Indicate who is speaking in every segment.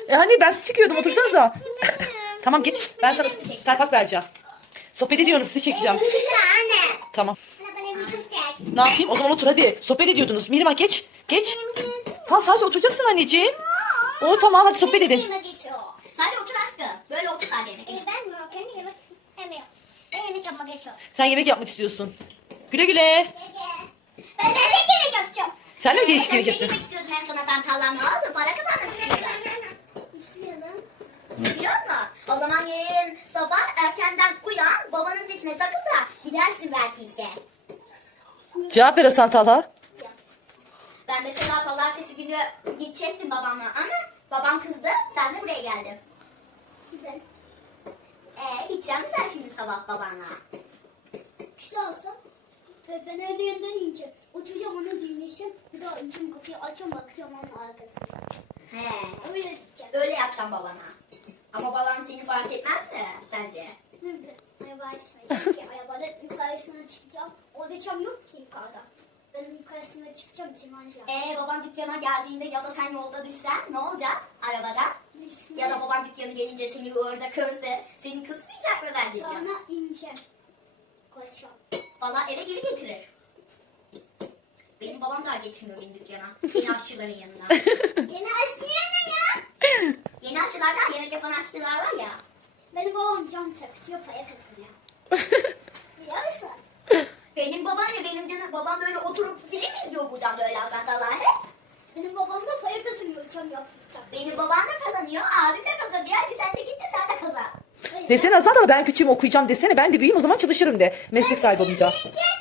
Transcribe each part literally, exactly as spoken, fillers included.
Speaker 1: E hani ben sizi çekiyordum, otursanıza. Tamam geç, ben sana serpak vereceğim. Sohbet ediyorsunuz, sizi çekeceğim.
Speaker 2: Anne.
Speaker 1: Tamam.
Speaker 2: Bana bunu çek.
Speaker 1: Ne yapayım? O zaman otur hadi. Sohbet ediyordunuz. Mirma geç. Geç. Tamam sadece oturacaksın anneciğim. O tamam hadi sohbet edin.
Speaker 2: Yemek geçiyor.
Speaker 3: Sadece otur aşkım. Böyle otur sadece yemek
Speaker 2: Ee,
Speaker 3: yemek.
Speaker 2: ben mi? Kendi yemek yemiyorum. Ben yemek yapmak geçiyorum.
Speaker 1: Sen yemek yapmak istiyorsun. Güle güle.
Speaker 2: Ben de yemek yemek yapacağım.
Speaker 1: Sen de mi değişik
Speaker 3: Sen
Speaker 1: yemek
Speaker 3: şey
Speaker 1: yapacaksın?
Speaker 3: yemek istiyordun en sona sen Talha, ne oldu? Para kazanmak istiyordun.
Speaker 2: İstiyorum.
Speaker 3: Biliyor musun? O zaman yarın sabah erkenden uyan, babanın peşine takıl da gidersin belki işe.
Speaker 1: Cevap ver Hasan Talha.
Speaker 3: Ben mesela pazartesi günü gidecektim babamla ama babam kızdı, ben de buraya geldim.
Speaker 2: Güzel.
Speaker 3: Ee, gideceğim mi sen şimdi sabah babanla?
Speaker 2: Güzel olsun. Ve ben evde yeniden yiyeceğim. Oturacağım onu dinleyeceğim. Bir daha önce kapıyı açacağım bakacağım onun arkasına.
Speaker 3: He,
Speaker 2: Öyle yapacağım.
Speaker 3: öyle yapacağım babana. Ama baban seni fark etmez mi sence?
Speaker 2: Evet. Arabayı arabanın yukarısına çıkacağım. Orada çam yok ki yukarıda. Ben yukarısına çıkacağım cimanca.
Speaker 3: Ee, baban dükkana geldiğinde ya da sen yolda düşsen ne olacak arabadan? Ya da baban dükkanı gelince seni orada görse seni kızmayacak mı sence?
Speaker 2: Sonra ineceğim. Koşacağım.
Speaker 3: Valla eve geri getirir. Benim babam daha getirmiyor beni dükkana. Yeni aşçıların yanına.
Speaker 2: Yine aşçıya ne ya?
Speaker 3: Yeni aşçılardan yemek yapan aşçılar var ya.
Speaker 2: Benim babam cam takıyor para kazanıyor. Biliyor musun?
Speaker 3: Benim babam ya benim canım babam böyle oturup film izliyor buradan böyle Hasan Talha.
Speaker 2: Benim babam da para kazanıyor cam yaptıkça.
Speaker 3: Benim babam da kazanıyor, abim de kazanıyor. Hadi sen de git de sen de kazan.
Speaker 1: Desene Hasan Talha, ben küçüğüm okuyacağım desene. Ben de büyüğüm o zaman çalışırım de. Meslek sahibi olunca.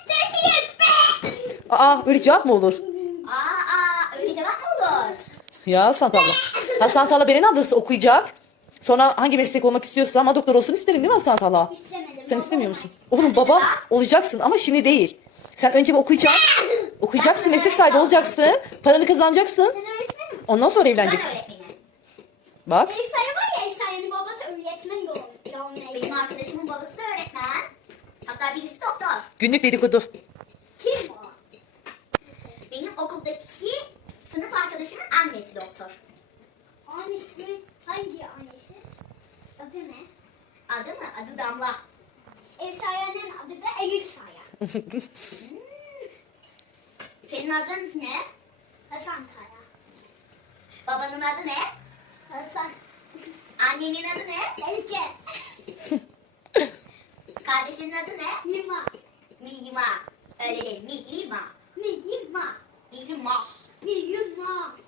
Speaker 1: Aa öyle cevap mı olur?
Speaker 3: Aa, aa öyle cevap mı olur?
Speaker 1: Ya Hasan Talha. Hasan Talha Beren ablası okuyacak. Sonra hangi meslek olmak istiyorsa ama doktor olsun isterim değil mi Hasan Talha?
Speaker 2: İstemedim.
Speaker 1: Sen
Speaker 2: babam
Speaker 1: istemiyor
Speaker 2: var.
Speaker 1: musun? Oğlum baba olacaksın ama şimdi değil. Sen önce bir okuyacaksın. Okuyacaksın, meslek sahibi olacaksın. Paranı kazanacaksın.
Speaker 2: Sen öğretmenim.
Speaker 1: Ondan sonra
Speaker 3: Ben
Speaker 1: evleneceksin.
Speaker 3: öğretmenim.
Speaker 1: Bak.
Speaker 2: Efsane var ya Efsane'nin babası öğretmen de olmuş.
Speaker 3: Benim arkadaşımın babası da öğretmen. Hatta birisi doktor.
Speaker 1: Günlük dedikodu.
Speaker 2: Kim o?
Speaker 3: Benim okuldaki sınıf arkadaşımın annesi doktor.
Speaker 2: Annesi hangi annesi? Adı ne?
Speaker 3: Adı mı? Adı Damla.
Speaker 2: Efsane'nin adı da Elif Saya.
Speaker 3: Senin adın ne?
Speaker 2: Hasan Kaya.
Speaker 3: Babanın adı ne?
Speaker 2: Hasan.
Speaker 3: Annenin adı ne?
Speaker 2: Melike.
Speaker 3: Kardeşinin adı ne?
Speaker 2: Yima.
Speaker 3: Mihima. Öyle değil. Mihrima.
Speaker 2: Mi Yima.
Speaker 3: Mihrima.
Speaker 2: Mi Yima.